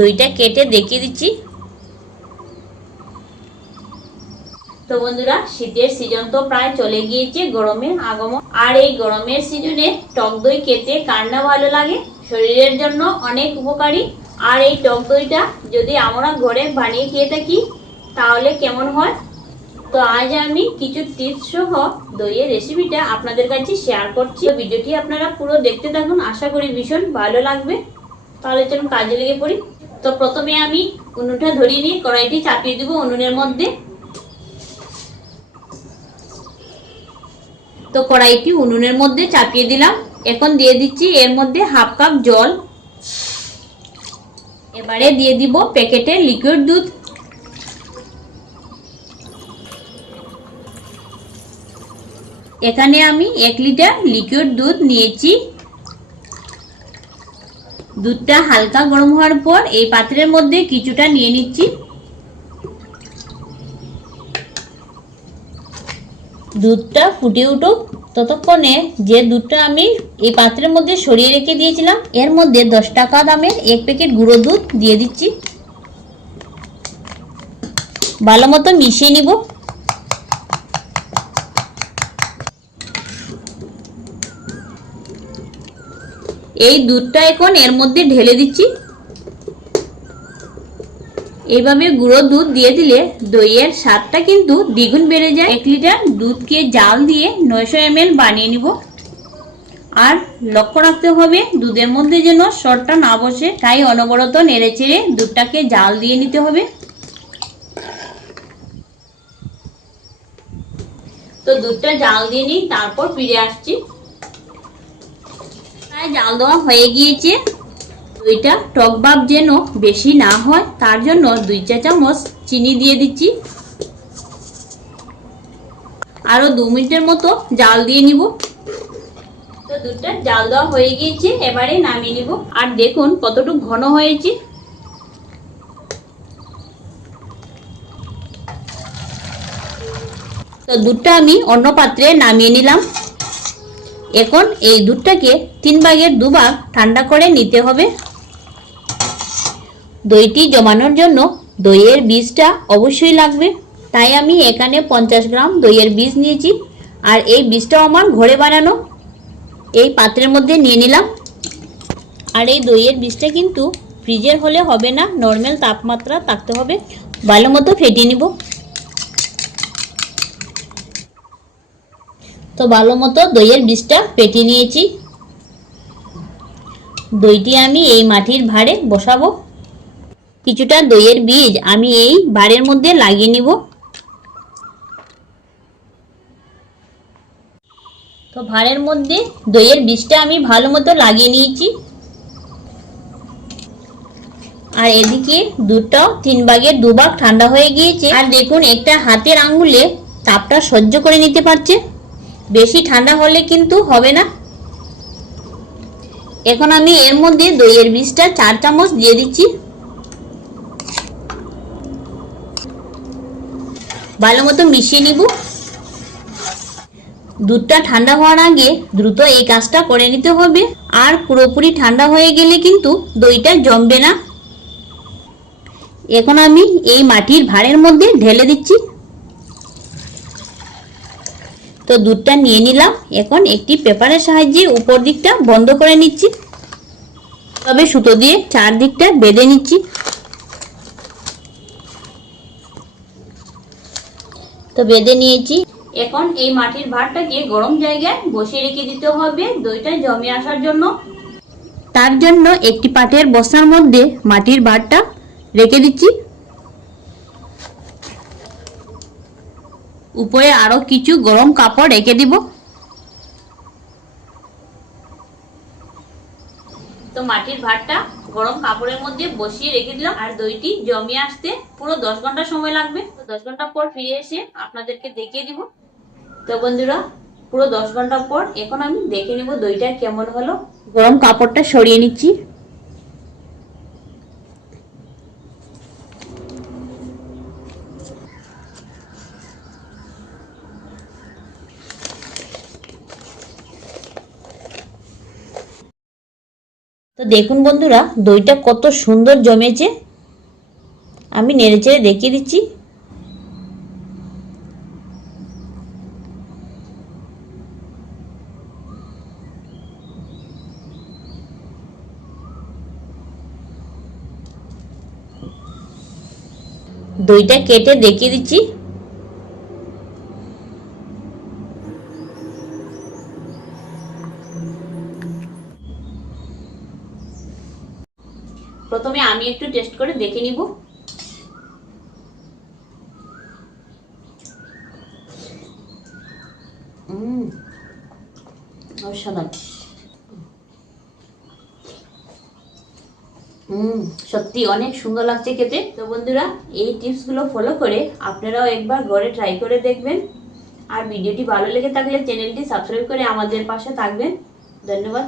দইটা কেটে দেখিয়ে দিচ্ছি। তো বন্ধুরা, শীতের সিজন তো প্রায় চলে গিয়েছে, গরমের আগমন। আর এই গরমের সিজনে টক দই খেতে কার না ভালো লাগে, শরীরের জন্য অনেক উপকারী। আর এই টক দইটা যদি আমরা ঘরে বানিয়ে খেয়ে থাকি তাহলে কেমন হয়। তো আজ আমি কিছু টিপস সহ দইয়ের রেসিপিটা আপনাদের কাছে শেয়ার করছি। ভিডিওটি আপনারা পুরো দেখতে থাকুন, আশা করি ভীষণ ভালো লাগবে। তাহলে চলুন কাজে লেগে পড়ি। তো প্রথমে আমি উনুনটা ধরিয়ে নিয়ে কড়াইটি চাপিয়ে দিব উনুনের মধ্যে। তো কড়াইটি উনুনের মধ্যে চাপিয়ে দিলাম। এখন দিয়ে দিচ্ছি এর মধ্যে হাফ কাপ জল। এবারে দিয়ে দিব প্যাকেটের লিকুইড দুধ। এখানে আমি 1 লিটার লিকুইড দুধ নিয়েছি। দুধটা হালকা গরম হওয়ার পর এই পাত্রের মধ্যে কিছুটা নিয়ে নিচ্ছি। দুধটা ফুটে উঠুক ততক্ষণে যে দুধটা আমি এই পাত্রের মধ্যে সরিয়ে রেখে দিয়েছিলাম এর মধ্যে 10 টাকা দামের 1 প্যাকেট গুঁড়ো দুধ দিয়ে দিচ্ছি। ভালো মতো মিশিয়ে নিব। এই দুধটা এখন এর মধ্যে ঢেলে দিচ্ছি। এইভাবে গুঁড়ো দুধ দিয়ে দিলে দইয়ের স্বাদটা কিন্তু দ্বিগুণ বেড়ে যায়। 1 লিটার দুধকে জাল দিয়ে 900 ml বানিয়ে নিব। আর লক্ষ্য রাখতে হবে দুধের মধ্যে যেন সরটা না বসে, তাই অনবরত নেড়েচেড়ে দুধটাকে জাল দিয়ে নিতে হবে। তো দুধটা জাল দিয়ে নিই, তারপর ফিরে আসছি। জাল দেওয়া হয়ে গিয়েছে। দইটা টক ভাব যেন বেশি না হয় তার জন্য 2 চা চামচ চিনি দিয়ে দিচ্ছি। আরো 2 মিনিটের মতো জাল দিয়ে নিব। তো দুধটা জাল দেওয়া হয়ে গিয়েছে, এবারে নামিয়ে নিব। আর দেখুন কতটুকু ঘন হয়েছে। তো দুধটা আমি অন্য পাত্রে নামিয়ে নিলাম। এখন এই দুধটাকে 3 ভাগের 2 ভাগ ঠান্ডা করে নিতে হবে। দইটি জমানোর জন্য দইয়ের বীজটা অবশ্যই লাগবে, তাই আমি এখানে 50 গ্রাম দইয়ের বীজ নিয়েছি। আর এই বীজটাও আমার ঘরে বানানো। এই পাত্রের মধ্যে নিয়ে নিলাম। আর এই দইয়ের বীজটা কিন্তু ফ্রিজের হলে হবে না, নর্মাল তাপমাত্রা থাকতে হবে। ভালো মতো ফেটিয়ে নিব। তো ভালো মতো দইয়ের বীজটা ফেটিয়ে নিয়েছি। দইটি আমি এই মাটির ভাঁড়ে বসাবো। কিছুটা দইয়ের বীজ আমি এই ভাঁড়ের মধ্যে লাগিয়ে নিব। তো ভাঁড়ের মধ্যে দইয়ের বীজটা আমি ভালো মতো লাগিয়ে নিয়েছি। আর এদিকে দুধটাও 3 ভাগের 2 ভাগ ঠান্ডা হয়ে গিয়েছে। আর দেখুন একটা হাতের আঙ্গুলে তাপটা সহ্য করে নিতে পারছে। বেশি ঠান্ডা হলে কিন্তু হবে না। এখন আমি এর মধ্যে দইয়ের বীজটা 4 চামচ দিয়ে দিচ্ছি। ভালো মতো মিশিয়ে নিব। দুধটা ঠান্ডা হওয়ার আগে দ্রুত এই কাজটা করে নিতে হবে। আর পুরোপুরি ঠান্ডা হয়ে গেলে কিন্তু দইটা জমবে না। এখন আমি এই মাটির ভাঁড়ের মধ্যে ঢেলে দিচ্ছি। তো দুধটা নিয়ে নিলাম। এখন একটি পেপারের সাহায্যে উপর দিকটা বন্ধ করে নিচ্ছি। তবে সুতো দিয়ে চারদিকটা বেঁধে নিচ্ছি। তো বেঁধে নিয়েছি। এখন এই মাটির ভাঁড়টাকে গরম জায়গায় বসিয়ে রেখে দিতে হবে দইটা জমে আসার জন্য। তার জন্য একটি পাটের বস্তার মধ্যে মাটির ভাঁড়টা রেখে দিচ্ছি। উপরে আরো কিছু গরম কাপড় রেখে দিব। তো মাটির ভাঁড়টা গরম কাপড়ের মধ্যে বসিয়ে রেখে দিলাম। আর দইটি জমে আসতে পুরো 10 ঘন্টা সময় লাগবে। তো 10 ঘন্টা পর ফিরে এসে আপনাদেরকে দেখিয়ে দিব। তো বন্ধুরা, পুরো 10 ঘন্টা পর এখন আমি দেখে নিব দইটা কেমন হলো। গরম কাপড়টা সরিয়ে নিচ্ছি। তো দেখুন বন্ধুরা, দইটা কত সুন্দর জমেছে। আমি নেড়েচেড়ে দেখিয়ে দিচ্ছি। দইটা কেটে দেখিয়ে দিচ্ছি। প্রথমে আমি একটু টেস্ট করে দেখে নিব। অসাধারণ। সত্যি অনেক সুন্দর লাগছে খেতে। তো বন্ধুরা, এই টিপসগুলো ফলো করে আপনারাও একবার ঘরে ট্রাই করে দেখবেন। আর ভিডিওটি ভালো লেগে থাকলে চ্যানেলটি সাবস্ক্রাইব করে আমাদের পাশে থাকবেন। ধন্যবাদ।